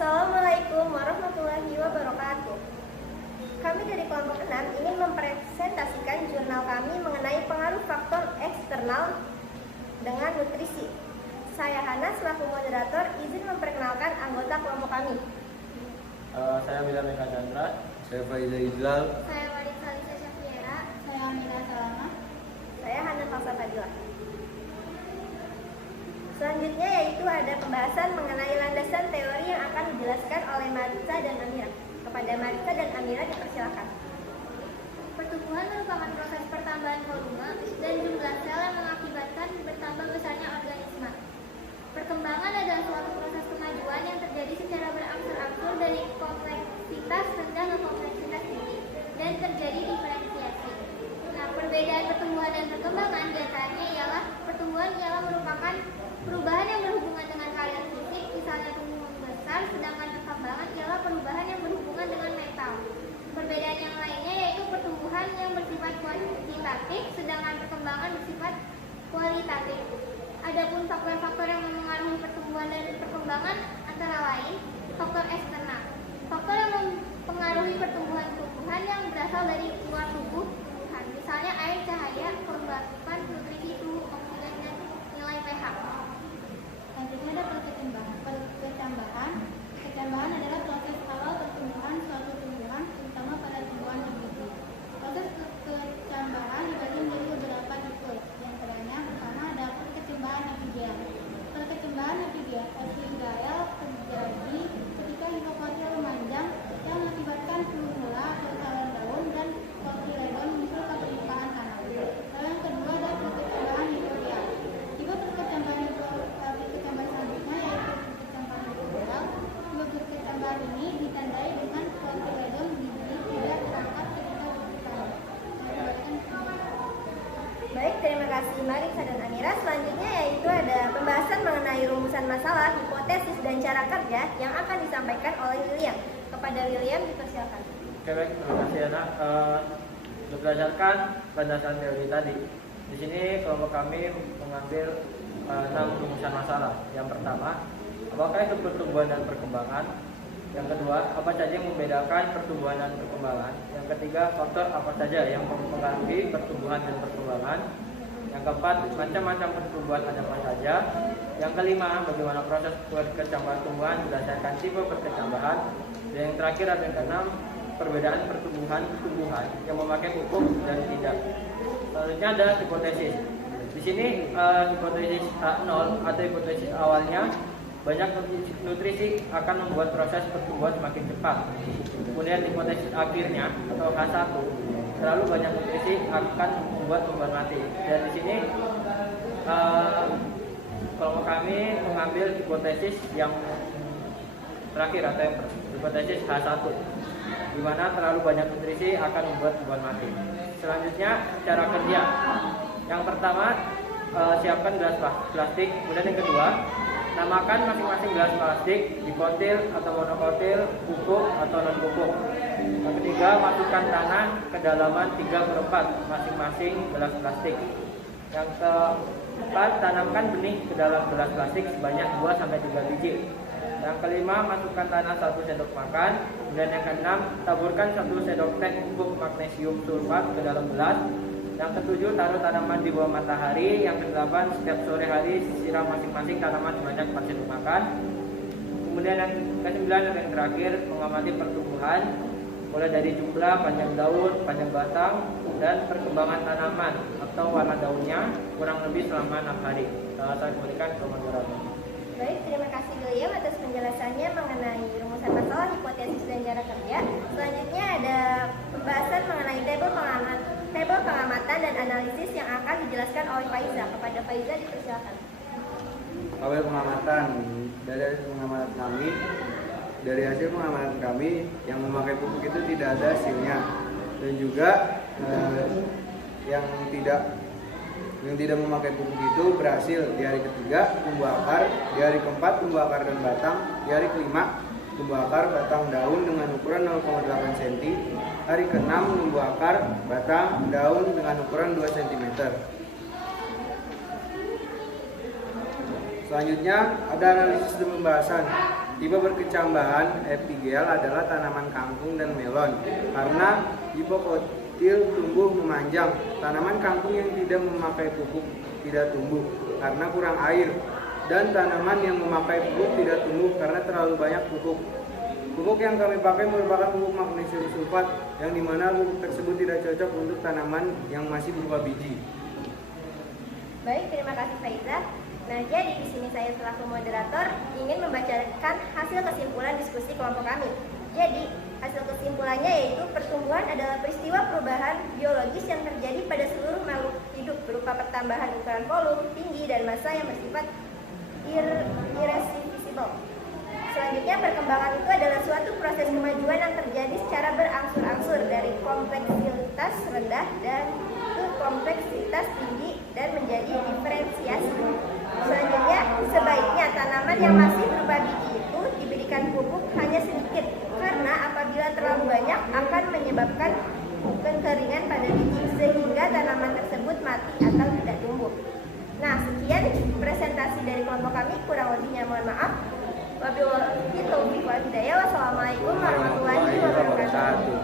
Assalamualaikum warahmatullahi wabarakatuh. Kami dari kelompok 6 ingin mempresentasikan jurnal kami mengenai pengaruh faktor eksternal dengan nutrisi. Saya Hana selaku moderator izin memperkenalkan anggota kelompok kami. Saya Bila Meka Chandra. Saya Faiza Izlal. Saya Marisa Lisa Syafiera. Saya Amina Salama. Saya Hana Falsa Fadila. Selanjutnya yaitu ada pembahasan mengenai landasan teori yang akan dijelaskan oleh Marisa dan Amira. Kepada Marisa dan Amira dipersilakan. Pertumbuhan merupakan proses pertambahan volume dan jumlah sel yang mengakibatkan bertambah besarnya organisme. Perkembangan adalah suatu proses kemajuan yang terjadi secara berangsur-angsur dari kompleksitas rendah ke kompleksitas tinggi dan terjadi diferensiasi. Nah, perbedaan pertumbuhan dan perkembangan diantaranya ialah pertumbuhan merupakan perubahan yang berhubungan dengan kalian fisik, misalnya tumbuh membesar, sedangkan perkembangan ialah perubahan yang berhubungan dengan mental. Perbedaan yang lainnya yaitu pertumbuhan yang bersifat kuantitatif, sedangkan perkembangan bersifat kualitatif. Adapun faktor-faktor yang mempengaruhi pertumbuhan dan perkembangan antara lain faktor eksternal. Faktor yang mempengaruhi pertumbuhan tumbuhan yang berasal dari luar tubuh tumbuhan, misalnya air, cahaya, kelembapan, nutrisi tubuh, oksigen, dan nilai pH. Selanjutnya ada perkecambahan. Perkecambahan adalah proses awal pertumbuhan suatu tumbuhan, terutama pada tumbuhan individu. Proses perkecambahan dibagi menjadi beberapa tipe. Di antaranya pertama ada perkecambahan apigeal. Perkecambahan apigeal terjadi ketika hipokotil memanjang yang mengakibatkan plumula atau saluran daun dan kotiledon muncul ke permukaan tanah. Lalu yang kedua ada perkecambahan hidrogeal. Tipe perkecambahan selanjutnya yaitu perkecambahan hidrogeal. Dua perkecambahan ini ditandai dengan kotiledon biji tidak terangkat ketika bertambah. Baik, terima kasih Marisa dan Amira. Selanjutnya yaitu ada pembahasan mengenai rumusan masalah, hipotesis, dan cara kerja yang akan disampaikan oleh William. Kepada William dipersilakan. Oke, baik, terima kasih Ana. Berdasarkan landasan teori tadi, di sini kelompok kami mengambil 6 rumusan masalah. Yang pertama, apakah itu pertumbuhan dan perkembangan? Yang kedua, apa saja yang membedakan pertumbuhan dan perkembangan? Yang ketiga, faktor apa saja yang mempengaruhi pertumbuhan dan perkembangan? Yang keempat, macam-macam pertumbuhan ada apa saja? Yang kelima, bagaimana proses perkecambahan tumbuhan berdasarkan tipe perkecambahan? Dan yang terakhir ada yang keenam, perbedaan pertumbuhan tumbuhan yang memakai pupuk dan tidak. Selanjutnya ada hipotesis. Di sini hipotesis 0 atau hipotesis awalnya, banyak nutrisi akan membuat proses pertumbuhan semakin cepat. Kemudian hipotesis akhirnya atau H1, terlalu banyak nutrisi akan membuat tumbuhan mati. Dan di sini kelompok kami mengambil hipotesis yang terakhir atau yang hipotesis H1, di mana terlalu banyak nutrisi akan membuat tumbuhan mati. Selanjutnya cara kerja. Yang pertama, siapkan gelas plastik. Kemudian yang kedua, namakan masing-masing gelas plastik, dikotil atau monokotil, pupuk atau non pupuk. Yang ketiga, masukkan tanah kedalaman 3/4 masing-masing gelas plastik. Yang keempat, tanamkan benih ke dalam gelas plastik sebanyak 2-3 biji. Yang kelima, masukkan tanah 1 sendok makan. Dan yang keenam, taburkan 1 sendok teh pupuk magnesium sulfat ke dalam gelas. Yang ketujuh, taruh tanaman di bawah matahari. Yang kedelapan, setiap sore hari siram masing-masing tanaman sebanyak 4 sendok makan. Kemudian yang kesembilan dan yang terakhir, mengamati pertumbuhan mulai dari jumlah, panjang daun, panjang batang, dan perkembangan tanaman atau warna daunnya kurang lebih selama 6 hari. Saya kembalikan ke moderator. Baik, terima kasih William atas penjelasannya mengenai rumusan masalah, hipotesis, dan cara kerja. Selanjutnya ada pembahasan mengenai tabel pengamatan dan analisis yang akan dijelaskan oleh Faiza. Kepada Faiza dipersilakan. Tabel pengamatan. Dari hasil pengamatan kami yang memakai pupuk itu tidak ada hasilnya, dan juga yang tidak memakai pupuk itu berhasil di hari ketiga tumbuh akar, di hari keempat tumbuh akar dan batang, di hari kelima tumbuh akar, batang, daun dengan ukuran 0,8 cm, hari ke-6 tumbuh akar, batang, daun dengan ukuran 2 cm. Selanjutnya ada analisis dan pembahasan. Tipe berkecambahan epigel adalah tanaman kangkung dan melon karena hipokotil tumbuh memanjang. Tanaman kangkung yang tidak memakai pupuk tidak tumbuh karena kurang air, dan tanaman yang memakai pupuk tidak tumbuh karena terlalu banyak pupuk. Pupuk yang kami pakai merupakan pupuk magnesium sulfat yang dimana pupuk tersebut tidak cocok untuk tanaman yang masih berupa biji. Baik, terima kasih Faiza. Nah, jadi di sini saya selaku moderator ingin membacakan hasil kesimpulan diskusi kelompok kami. Jadi, hasil kesimpulannya yaitu pertumbuhan adalah peristiwa perubahan biologis yang terjadi pada seluruh makhluk hidup berupa pertambahan ukuran volume, tinggi, dan massa yang bersifat irreversible. Selanjutnya, perkembangan itu adalah suatu proses kemajuan yang terjadi secara berangsur-angsur dari kompleksitas rendah dan ke kompleksitas tinggi dan menjadi diferensiasi. Selanjutnya, sebaiknya tanaman yang masih berupa biji itu diberikan pupuk hanya sedikit karena apabila terlalu banyak akan menyebabkan kekeringan pada biji sehingga tanaman tersebut mati atau tidak tumbuh. Nah, sekian presentasi dari kelompok kami, kurang lebihnya mohon maaf. Wabillahi taufiq wal hidayah. Wassalamualaikum warahmatullahi wabarakatuh.